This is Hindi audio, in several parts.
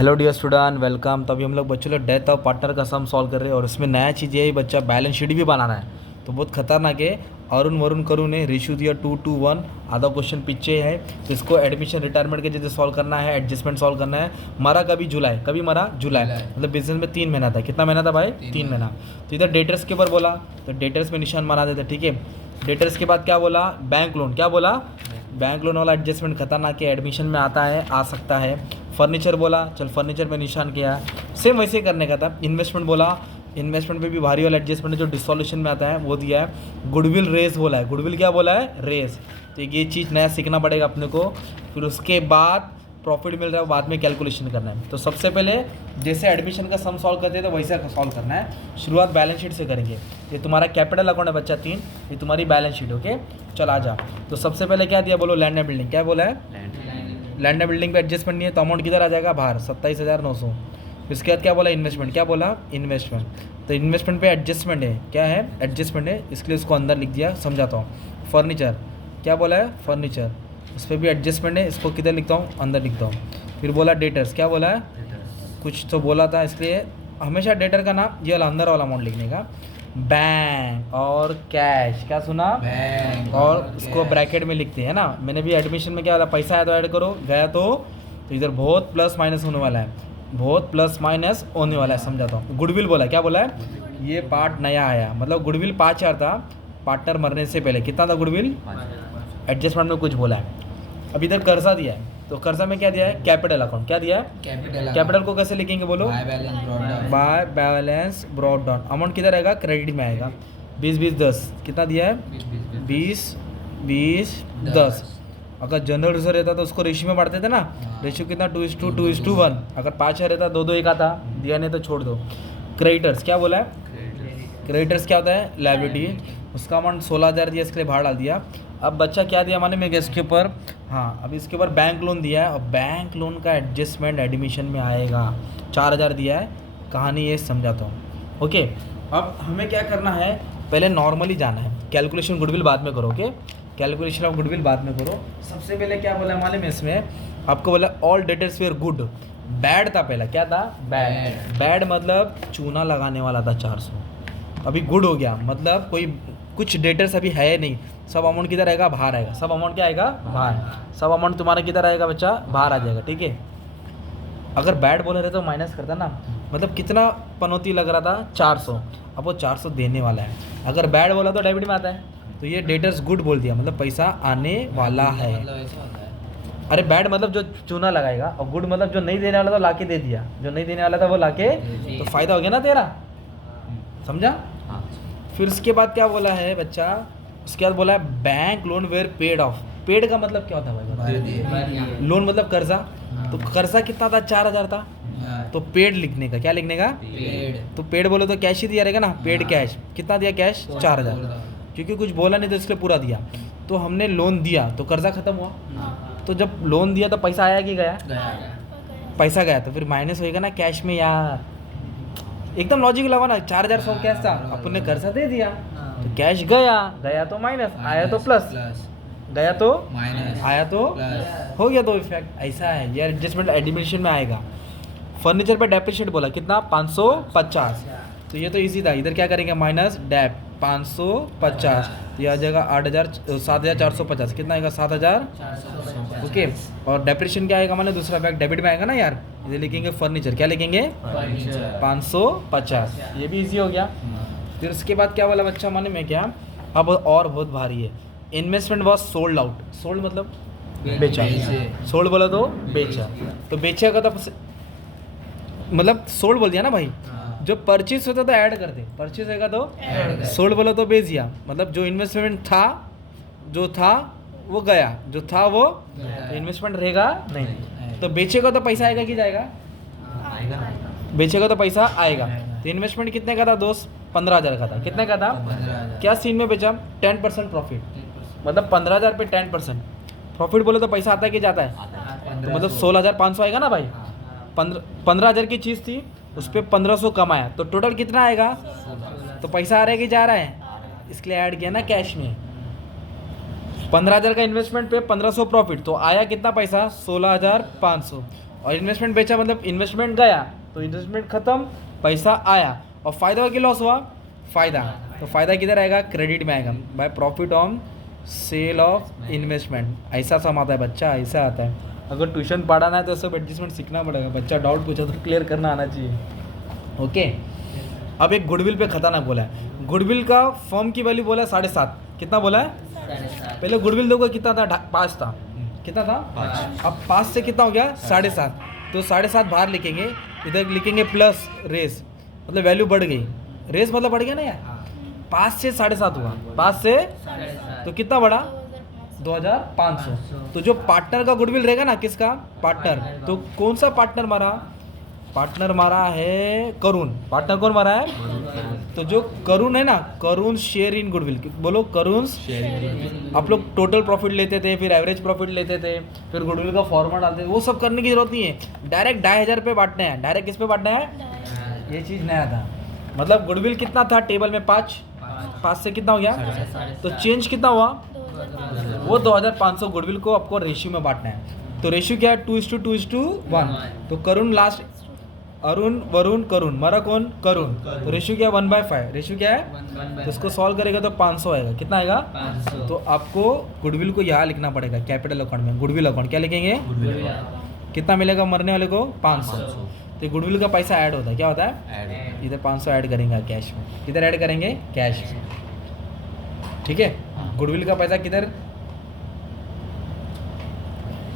Hello dear student, welcome. तो अभी हम लोग बच्चों लोग डेथ ऑफ पार्टनर का सम सॉल्व कर रहे हैं और इसमें नया चीज़ ये है बच्चा बैलेंस शीट भी बनाना है। तो बहुत खतरनाक है। अरुण वरुण करुण ने रेशियो दिया 2:1। आधा क्वेश्चन पीछे है, तो इसको एडमिशन रिटायरमेंट के जैसे सॉल्व करना है, एडजस्टमेंट सॉल्व करना है। मरा कभी जुलाई, कभी मरा जुलाई, मतलब बिजनेस में 3 महीना था। कितना महीना था भाई? 3 महीना। तो इधर डेटर्स के ऊपर बोला, तो डेटर्स में निशान बना देते, ठीक है। डेटर्स के बाद क्या बोला? Bank loan. क्या बोला? बैंक लोन वाला एडजस्टमेंट खतरनाक है, एडमिशन में आता है, आ सकता है। फर्नीचर बोला, चल फर्नीचर में निशान किया, सेम वैसे ही करने का था। इन्वेस्टमेंट बोला, इन्वेस्टमेंट पे भी भारी वाला एडजस्टमेंट है जो डिसोल्यूशन में आता है, वो दिया है। गुडविल रेस बोला है। गुडविल क्या बोला है? रेस। तो ये चीज़ नया सीखना पड़ेगा अपने को। फिर उसके बाद प्रॉफिट मिल रहा है, बाद में कैलकुलेशन करना है। तो सबसे पहले जैसे एडमिशन का सम सॉल्व करते हैं तो वैसे सॉल्व करना है। शुरुआत बैलेंस शीट से करेंगे। ये तुम्हारा कैपिटल अकाउंट है बच्चा 3, ये तुम्हारी बैलेंस शीट। ओके, चल आ जा। तो सबसे पहले क्या दिया बोलो? Land and building. क्या बोला है? लैंड एंड बिल्डिंग पे एडजस्टमेंट नहीं है, तो अमाउंट किधर आ जाएगा? बाहर, 27,900। इसके बाद क्या बोला? इन्वेस्टमेंट। क्या बोला? इन्वेस्टमेंट। तो इन्वेस्टमेंट पे एडजस्टमेंट है। क्या है? एडजस्टमेंट है, इसलिए उसको अंदर लिख दिया। समझाता हूँ। फर्नीचर। क्या बोला है? फर्नीचर। उस पर भी एडजस्टमेंट है, इसको किधर लिखता हूँ? अंदर लिखता हूँ। फिर बोला डेटर्स। क्या बोला है? कुछ तो बोला था, इसलिए हमेशा डेटर का नाम ये वाला अंदर वाला अमाउंट लिखने का। बैंक और कैश। क्या सुना? बैंक और इसको ब्रैकेट में लिखते हैं ना। मैंने भी एडमिशन में क्या वाला पैसा आया तो ऐड करो, गया तो इधर बहुत प्लस माइनस होने वाला है, बहुत प्लस माइनस होने वाला है। समझाता हूँ। गुडविल बोला। क्या बोला है? ये पार्ट नया आया, मतलब गुडविल 5,000 था पार्टनर मरने से पहले। कितना था गुडविल? एडजस्टमेंट में कुछ बोला है। अब इधर कर्जा दिया है, तो कर्जा में क्या दिया है? Capital account. क्या दिया है? कैपिटल को कैसे लिखेंगे बोलो? By balance brought down. Amount किधर आएगा? क्रेडिट में आएगा। 20-20-10 कितना दिया है? 20-20-10। अगर जनरल रिजर्व रहता तो उसको रेशियो में बांटते थे ना। रेशियो कितना? 2:2:1। अगर 5 रहता 2:2 एक आता, दिया नहीं तो छोड़ दो। क्रेडिटर्स। क्या बोला है? क्रेडिटर्स क्या होता है? लायबिलिटी। उसका अमाउंट 16,000 दिया, इसके लिए बाहर डाल दिया। अब बच्चा क्या दिया माने में इसके ऊपर? हाँ, अब इसके ऊपर बैंक लोन दिया है और बैंक लोन का एडजस्टमेंट एडमिशन में आएगा। 4,000 दिया है। कहानी ये समझाता हूँ। ओके, अब हमें क्या करना है? पहले नॉर्मली जाना है, कैलकुलेशन गुडविल बाद में करो। ओके, कैलकुलेशन ऑफ गुडविल बाद में करो। सबसे पहले क्या बोला मालूम है इसमें आपको? बोला all debtors were good. Bad था पहला। क्या था? बैड। बैड मतलब चूना लगाने वाला था 400, अभी गुड हो गया, मतलब कोई कुछ डेटर्स अभी है नहीं। सब अमाउंट किधर आएगा? बाहर आएगा। सब अमाउंट क्या आएगा? बाहर। सब अमाउंट तुम्हारा किधर आएगा बच्चा? बाहर आ जाएगा, ठीक है। अगर बैड बोले रहे तो माइनस करता ना, मतलब कितना पनौती लग रहा था? 400। अब वो 400 देने वाला है। अगर बैड बोला तो डेबिट में आता है, तो ये डेटर्स गुड बोल दिया, मतलब पैसा आने वाला है। अरे बैड मतलब जो चूना लगाएगा, और गुड मतलब जो नहीं देने वाला था लाके दे दिया, जो नहीं देने वाला था वो लाके, तो फायदा हो गया ना तेरा। समझा? फिर उसके बाद क्या बोला है बच्चा? उसके बाद बोला है bank loan were paid off. Paid का मतलब क्या होता है भाई? लोन मतलब कर्जा। तो कर्जा कितना था? 4,000 था। तो पेड लिखने का। क्या लिखने का? तो पेड बोलो तो कैश ही दिया रहेगा ना। Paid cash. कितना दिया कैश? 4,000। क्योंकि कुछ बोला नहीं तो इसलिए पूरा दिया। तो हमने लोन दिया तो कर्जा खत्म हुआ। तो जब लोन दिया तो पैसा आया कि गया? पैसा गया, तो फिर माइनस होएगा ना कैश में यार। एकदम लॉजिक लगा ना। 4,100 कैश था, अपन ने कर्जा दे दिया तो कैश गया। गया तो माइनस, आया तो प्लस, गया तो माइनस, आया तो हो गया। तो इफेक्ट ऐसा है, ये एडजस्टमेंट एडमिशन में आएगा। फर्नीचर पे डेप्रिशिएट बोला कितना? 550। तो ये तो इजी था। इधर क्या करेंगे? माइनस डेप 550, तो ये आ जाएगा 7,450। कितना आएगा? 7,000। ओके, और डेप्रिशिएशन क्या आएगा? माने दूसरा बैग डेबिट में आएगा ना यार। इधर लिखेंगे फर्नीचर। क्या लिखेंगे? 550। ये भी इजी हो गया। फिर उसके बाद क्या बोला बच्चा माने में? क्या अब और बहुत भारी है। Investment was sold out. Sold मतलब बेचा। सोल्ड बोला तो बेचा। तो बेचेगा तो मतलब सोल्ड बोल दिया ना भाई। जो परचेज होता तो ऐड करते, परचेज होगा तो सोल्ड बोला तो बेच दिया। मतलब जो इन्वेस्टमेंट था, जो था वो गया, जो था वो, तो इन्वेस्टमेंट रहेगा नहीं। तो बेचेगा तो पैसा आएगा कि जाएगा? बेचेगा तो पैसा आएगा। तो इन्वेस्टमेंट कितने का था दोस्त? 15,000 का था। कितने का था? क्या सीन में बेचा? 10% प्रॉफिट। मतलब 15,000 पे 10% प्रॉफिट बोले तो पैसा आता है कि जाता है? तो मतलब 16,500 आएगा ना भाई। 15,000 की चीज़ थी, उस पर 1,500 कमाया, तो टोटल कितना आएगा? तो पैसा आ रहा है कि जा रहा है? इसके लिए ऐड किया ना कैश में। 15,000 का इन्वेस्टमेंट पे 1,500 प्रॉफिट, तो आया कितना पैसा? 16,500। और इन्वेस्टमेंट बेचा मतलब इन्वेस्टमेंट गया, तो इन्वेस्टमेंट खत्म, पैसा आया, और फायदा हुआ कि लॉस हुआ? फायदा। तो फायदा किधर आएगा? क्रेडिट में आएगा, by profit on sale of investment. ऐसा सम आता है बच्चा, ऐसा आता है। अगर ट्यूशन पढ़ाना है तो सब एडजस्टमेंट सीखना पड़ेगा, बच्चा डाउट पूछा तो क्लियर करना आना चाहिए। ओके, अब एक गुडविल पे खतरनाक बोला है। गुडविल का फर्म की वैल्यू बोला है 7.5, कितना बोला है? पहले गुडविल देखो कितना था, 5 था, कितना था? 5। अब 5 से कितना हो गया? 7.5। तो 7.5 बाहर लिखेंगे, इधर लिखेंगे प्लस रेस, मतलब वैल्यू बढ़ गई। रेस मतलब बढ़ गया ना यार, 5 से 7.5 हुआ, 5 से तो कितना बढ़ा? 2500। तो जो पार्टनर का गुडविल रहेगा ना, किसका? पार्टनर। तो कौन सा पार्टनर मारा? पार्टनर मारा है करुण। पार्टनर कौन मारा है? तो जो करुण है ना, करुण शेयर इन गुडविल, बोलो करुण शेयर। आप लोग टोटल प्रॉफिट लेते थे, फिर एवरेज प्रॉफिट लेते थे, फिर गुडविल का फॉर्मूला डालते थे, वो सब करने की जरूरत नहीं है। डायरेक्ट 2,500 पे बांटना है। डायरेक्ट किस पे बांटना है? ये चीज़ नया था। मतलब गुडविल कितना था टेबल में? 5 से कितना हो गया? तो चेंज कितना हुआ? वो 2,500 गुडविल को आपको रेशियो में बांटना है। तो रेशियो क्या है? 2:2:1। तो करुण लास्ट, अरुण, वरुण, करुण, मरा कौन? करुण। तो रेशियो क्या है? 1/5। रेशियो क्या है? तो इसको सॉल्व करेगा तो 500 आएगा। कितना आएगा? 500। तो आपको गुडविल को यहाँ लिखना पड़ेगा कैपिटल अकाउंट में। गुडविल अकाउंट क्या लिखेंगे? कितना मिलेगा मरने वाले को? 500। तो गुडविल का पैसा ऐड होता है, क्या होता है? इधर 500 ऐड करेंगे कैश में। किधर ऐड करेंगे? कैश में। ठीक है, गुडविल का पैसा किधर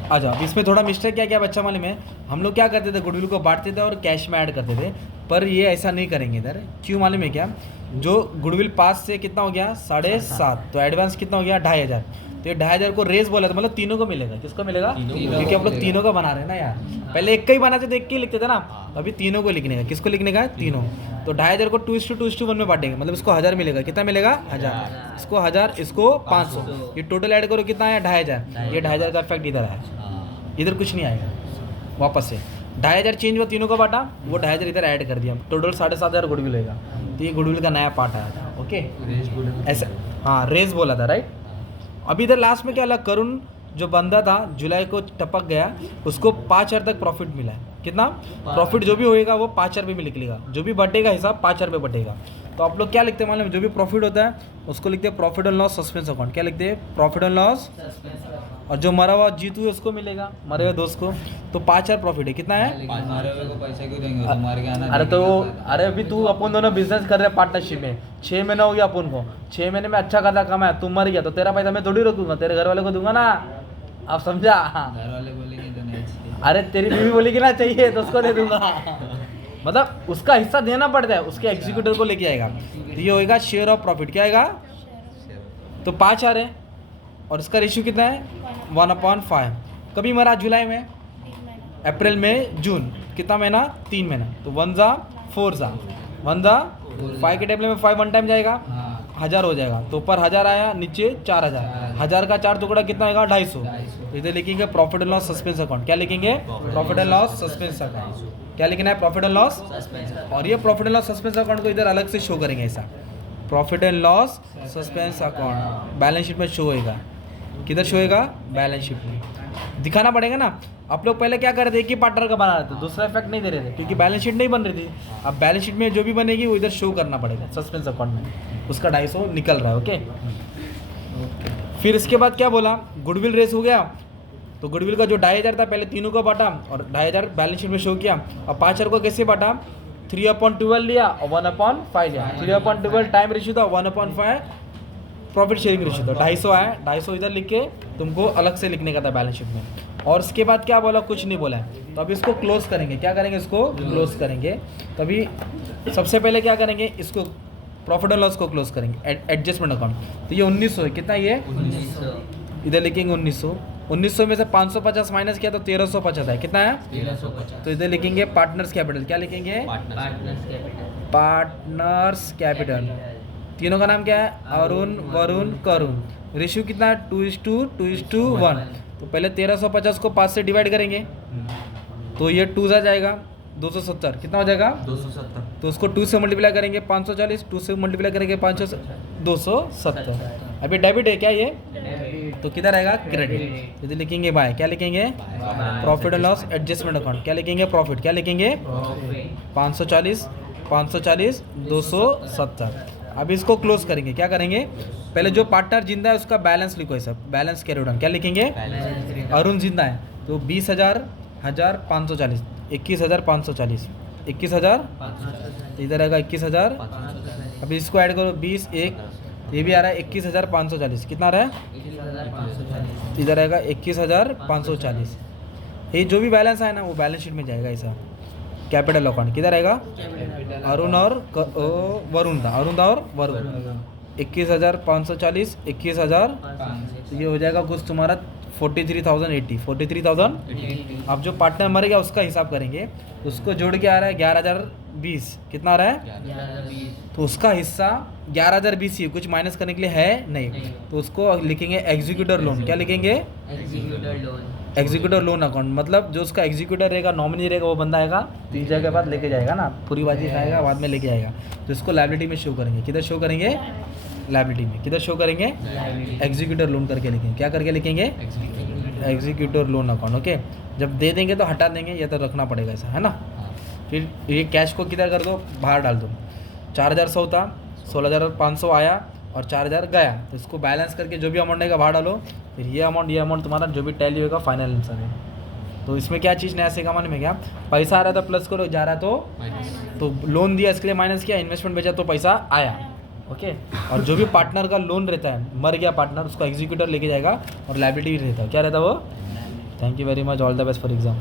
आ जाओ। इसमें थोड़ा मिस्टेक क्या बच्चा मालूम है? हम लोग क्या करते थे? गुडविल को बांटते थे और कैश में ऐड करते थे, पर ये ऐसा नहीं करेंगे इधर। क्यों मालूम है क्या? जो गुडविल 5 से कितना हो गया? 7.5। तो एडवांस कितना हो गया? 2,500। तो ये 2,500 को रेस बोला तो मतलब तीनों को मिलेगा। किसको मिलेगा? क्योंकि हम लोग तीनों का बना रहे हैं ना यार। पहले एक का ही बनाते थे, एक ही लिखते थे ना, अभी तीनों को लिखने का। किसको लिखने का? तीनों। तो 2,500 को 2:2:1 में बांटेंगे, मतलब इसको 1000 मिलेगा। कितना मिलेगा? 1000। इसको 1000, इसको 500। ये टोटल ऐड करो कितना आया? 2,500। ये 2,500 का इफेक्ट इधर आया, इधर कुछ नहीं आएगा। वापस से 2,500 चेंज हुआ, तीनों को बांटा, वो 2,500 इधर ऐड कर दिया, टोटल 7,500 गुडविल होगा। तो ये गुडविल का नया पार्ट आया था। ओके, ऐसा, हाँ रेस बोला था, राइट। अभी इधर लास्ट में क्या लगा? करुण जो बंदा था जुलाई को टपक गया, उसको 5,000 तक प्रॉफिट मिला है। कितना प्रॉफिट? जो भी होएगा वो 5,000 रुपये में लिख लेगा, जो भी बटेगा हिसाब 5,000 रुपये बटेगा। तो आप लोग क्या लिखते हैं मालूम है? जो भी प्रॉफिट होता है उसको लिखते हैं profit and loss suspense account. क्या लिखते हैं? Profit and loss. और जो मरा हुआ जीतू है उसको मिलेगा, मरे हुए दोस्त को। तो 5,000 प्रॉफिट है। कितना है? मारे हुए को पैसे क्यों देंगे? तुम्हारे के आना। अरे तो अरे अभी तू अपन दोनों बिजनेस कर रहे हैं पार्टनरशिप में, 6 महीना हो गया अपन को, 6 महीने में अच्छा खासा कमाया, तुम मर गया तो तेरा पैसा मैं थोड़ी रोकूंगा, तेरे घर वाले को दूंगा ना। आप समझा? घर वाले बोलेंगे तो नहीं चाहिए। अरे तेरी बीवी बोलेगी ना चाहिए तो उसको दे दूंगा। मतलब उसका हिस्सा देना पड़ता है, उसके एग्जीक्यूटिव को लेके आएगा। तो ये होएगा शेयर ऑफ प्रॉफिट। क्या आएगा? तो 5,000 है, और इसका रेशियो कितना है? 1/5। कभी मरा? जुलाई में, अप्रैल में, जून, कितना महीना? 3 महीना। तो 1 जा 4 जा 1 जा 5 के टेबल में 5 वन टाइम जाएगा, 1000 हो जाएगा। तो ऊपर 1000 आया, नीचे 4000। 1000 का 4 टुकड़ा कितना आएगा? 250। इधर लिखेंगे profit and loss suspense account. क्या लिखेंगे? Profit and loss suspense account. क्या लिखना है? Profit and loss. और ये profit and loss suspense account को इधर अलग से शो करेंगे ऐसा, profit and loss suspense account balance sheet में शो होएगा। किधर शो होएगा? बैलेंस शीट में दिखाना पड़ेगा ना। आप लोग पहले क्या कर रहे थे? एक ही पार्टनर का बना रहे थे, दूसरा इफेक्ट नहीं दे रहे थे क्योंकि बैलेंस शीट नहीं बन रही थी। अब बैलेंस शीट में जो भी बनेगी वो इधर शो करना पड़ेगा सस्पेंस अकाउंट में। उसका 250 निकल रहा है। ओके, फिर इसके बाद क्या बोला? गुडविल रेस हो गया। तो गुडविल का जो 2,500 था पहले तीनों को बांटा और 2,500 बैलेंस शीट में शो किया। अब 5,000 को कैसे बांटा? 3/12 लिया और 1/5 लिया। 3/12 टाइम रेशियो था, 1/5 प्रॉफिट शेयरिंग रेशियो था। 250 आया, 250 इधर लिख के तुमको अलग से लिखने का था बैलेंस शीट में। और उसके बाद क्या बोला? कुछ नहीं बोला है। तो अभी इसको क्लोज करेंगे। क्या करेंगे? इसको क्लोज करेंगे। तभी सबसे पहले क्या करेंगे? इसको प्रॉफिट एंड लॉस को क्लोज करेंगे, एडजस्टमेंट अकाउंट। तो ये 1900 है। कितना ये? 1900। इधर लिखेंगे 1900। 1900 में से 550 माइनस किया तो 1350 है। कितना है? 1350। तो इधर लिखेंगे पार्टनर्स कैपिटल। क्या लिखेंगे? Partners capital. तीनों का नाम क्या है? अरुण, वरुण, करुण। रेशियो कितना है? 2:2:1। तो पहले 1350 को 5 से डिवाइड करेंगे तो ये 2 जा जाएगा 270। कितना हो जाएगा? 270। तो उसको 2 से मल्टीप्लाई करेंगे 540, 2 से मल्टीप्लाई करेंगे 500, 270। अभी डेबिट है क्या ये? तो किधर आएगा क्रेडिट। यदि लिखेंगे बाय, क्या लिखेंगे profit and loss adjustment account, क्या लिखेंगे प्रॉफिट, क्या लिखेंगे 540 540 270। अब इसको क्लोज करेंगे, क्या करेंगे पहले जो पार्टनर जिंदा है उसका बैलेंस लिखो, सब बैलेंस कैरी डाउन, क्या लिखेंगे अरुण जिंदा है तो 20,000 540 21,540 21,000 इधर आएगा 21,000। अभी इसको ऐड करो 20 1 ये भी आ रहा है 21,540 कितना आ रहा है इधर आएगा 21,540। ये जो भी बैलेंस आए ना वो बैलेंस शीट में जाएगा ऐसा कैपिटल अकाउंट। किधर आएगा अरुण और वरुण था, अरुण था और वरुण 21,540 21,000 ये हो जाएगा कुछ तुम्हारा 43,080 43,000। अब जो पार्टनर मर गया उसका हिसाब करेंगे, उसको जोड़ के आ रहा है 11,020 कितना आ रहा है तो उसका हिस्सा 11,020 ही कुछ माइनस करने के लिए है नहीं, तो उसको लिखेंगे एग्जीक्यूटर लोन, क्या लिखेंगे एग्जीक्यूटर लोन अकाउंट। मतलब जो उसका एग्जीक्यूटर रहेगा नॉमिनी रहेगा वो बंदा आएगा 3 जगह बाद लेके जाएगा ना, पूरी बाजी खाएगा बाद में लेके आएगा, तो इसको लायबिलिटी में शो करेंगे। किधर शो करेंगे लायबिलिटी में, किधर शो करेंगे एग्जीक्यूटर लोन करके लिखेंगे, क्या करके लिखेंगे एग्जीक्यूटर लोन अकाउंट। ओके जब दे देंगे तो हटा देंगे, या तो रखना पड़ेगा ऐसा है ना। फिर ये कैश को किधर कर दो बाहर डाल दो, 4,100 था 16,500 आया और 4,000 गया, तो इसको बैलेंस करके जो भी अमाउंट आएगा बाहर डालो, फिर ये अमाउंट तुम्हारा जो भी टैली होगा फाइनल आंसर है। तो इसमें क्या चीज़ नया सीखा माने में, क्या पैसा आ रहा था प्लस करो, जा रहा तो लोन दिया इसके लिए माइनस किया, इन्वेस्टमेंट बेचा तो पैसा आया। ओके और जो भी पार्टनर का लोन रहता है मर गया पार्टनर उसको एग्जीक्यूटर लेके जाएगा और लायबिलिटी भी रहता है, क्या रहता है वो। Thank you very much, all the best for exam.